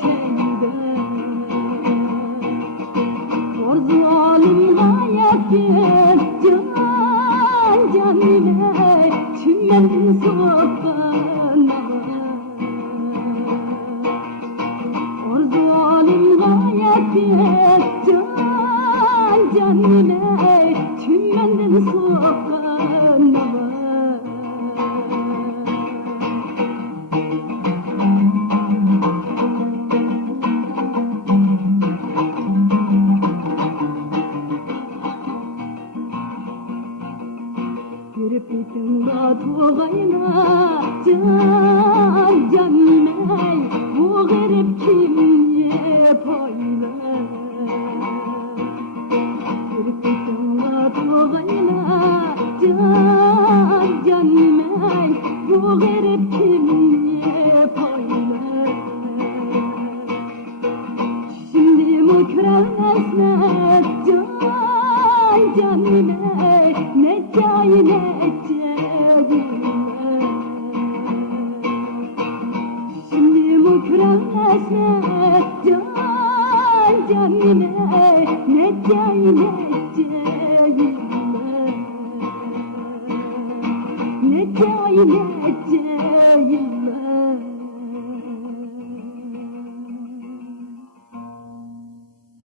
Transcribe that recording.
şeyde Ordu alim gayetken can ile Çimmenin sokağına Ordu alim gayetken can ile Çimmenin sokağına Kirpitinda tuğayla canimey Bu garip kimye payla Kirpitinda tuğayla canimey Bu garip kimye payla Şimdi mükrevnesine canimey Ne cahile Şimdi mükrevnesine canimey Ne cahile Ne cahile